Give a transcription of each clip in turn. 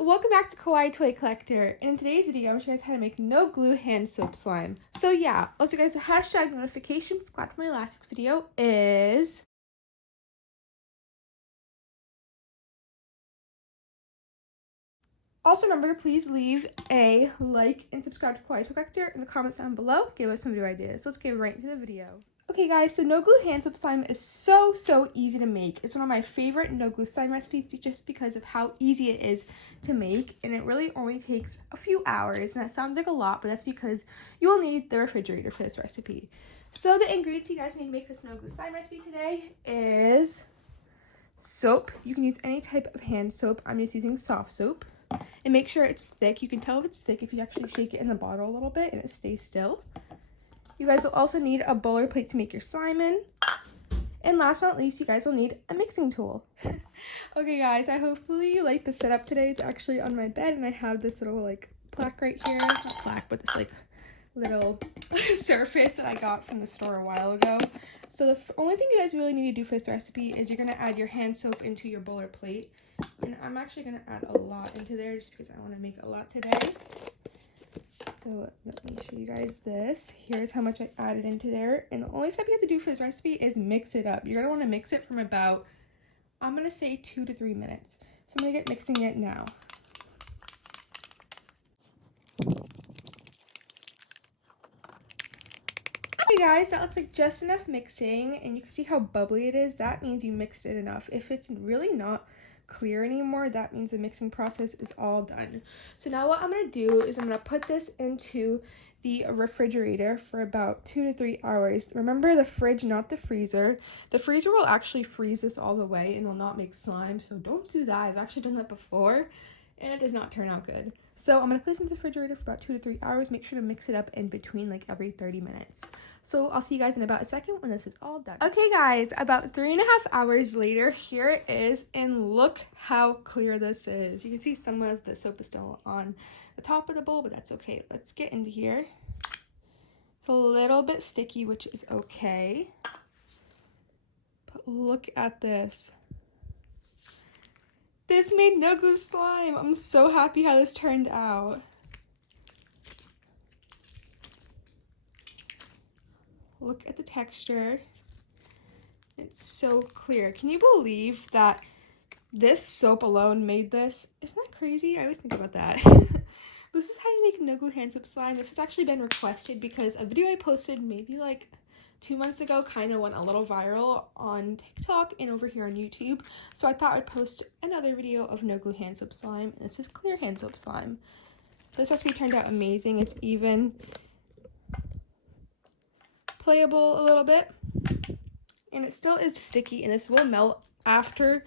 Welcome back to Kawaii Toy Collector. In today's video, I'm showing you guys how to make no glue hand soap slime. So yeah, also guys, the hashtag notification subscribe to my last video is also remember to please leave a like and subscribe to Kawaii Toy Collector in the comments down below. Give us some new ideas. So let's get right into the video. Okay guys, so no glue hand soap slime is so easy to make. It's one of my favorite no glue slime recipes just because of how easy it is to make, and it really only takes a few hours, and that sounds like a lot, but that's because you will need the refrigerator for this recipe. So the ingredients you guys need to make this no glue slime recipe today is soap. You can use any type of hand soap. I'm just using soft soap. And make sure it's thick. You can tell if it's thick if you actually shake it in the bottle a little bit and it stays still. You guys will also need a bowl or plate to make your slime in. And last but not least, you guys will need a mixing tool. Okay guys, hopefully you like the setup today. It's actually on my bed and I have this little like plaque right here. Not plaque, but this like little surface that I got from the store a while ago. So the only thing you guys really need to do for this recipe is you're going to add your hand soap into your bowl or plate. And I'm actually going to add a lot into there just because I want to make a lot today. So let me show you guys this. Here's how much I added into there. And the only step you have to do for this recipe is mix it up. You're going to want to mix it from about, I'm going to say 2 to 3 minutes. So I'm going to get mixing it now. Okay guys, that looks like just enough mixing, and you can see how bubbly it is. That means you mixed it enough. If it's really not clear anymore, that means the mixing process is all done. So now what I'm going to do is I'm going to put this into the refrigerator for about 2 to 3 hours. Remember, the fridge, not the freezer. The freezer will actually freeze this all the way and will not make slime, so don't do that. I've actually done that before and it does not turn out good. So I'm going to put this in the refrigerator for about 2 to 3 hours. Make sure to mix it up in between like every 30 minutes. So I'll see you guys in about a second when this is all done. Okay guys, about 3.5 hours later, here it is, and look how clear this is. You can see some of the soap is still on the top of the bowl, but that's okay. Let's get into here. It's a little bit sticky, which is okay. But look at this. This made no glue slime. I'm so happy how this turned out. Look at the texture. It's so clear. Can you believe that this soap alone made this? Isn't that crazy? I always think about that. This is how you make no glue hand soap slime. This has actually been requested because a video I posted maybe like 2 months ago kind of went a little viral on TikTok and over here on YouTube. So I thought I'd post another video of no glue hand soap slime. And this is clear hand soap slime. This recipe turned out amazing. It's even playable a little bit. And it still is sticky, and this will melt after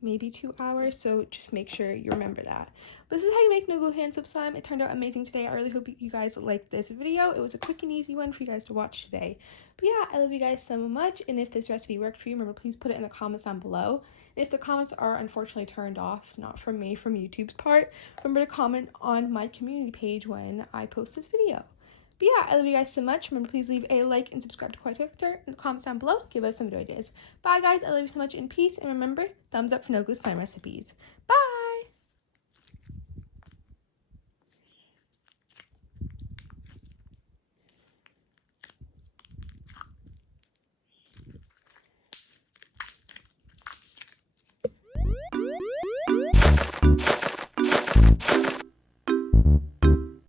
maybe 2 hours, so just make sure you remember that. But this is how you make no glue hand soap slime. It turned out amazing today. I really hope you guys liked this video. It was a quick and easy one for you guys to watch today. But yeah, I love you guys so much, and if this recipe worked for you, remember, please put it in the comments down below. And if the comments are unfortunately turned off, not from me, from YouTube's part, remember to comment on my community page when I post this video. But yeah, I love you guys so much. Remember, please leave a like and subscribe to Kawaii Toy Collector in the comments down below. Give us some video ideas. Bye guys, I love you so much, and peace. And remember, thumbs up for no glue slime recipes. Bye!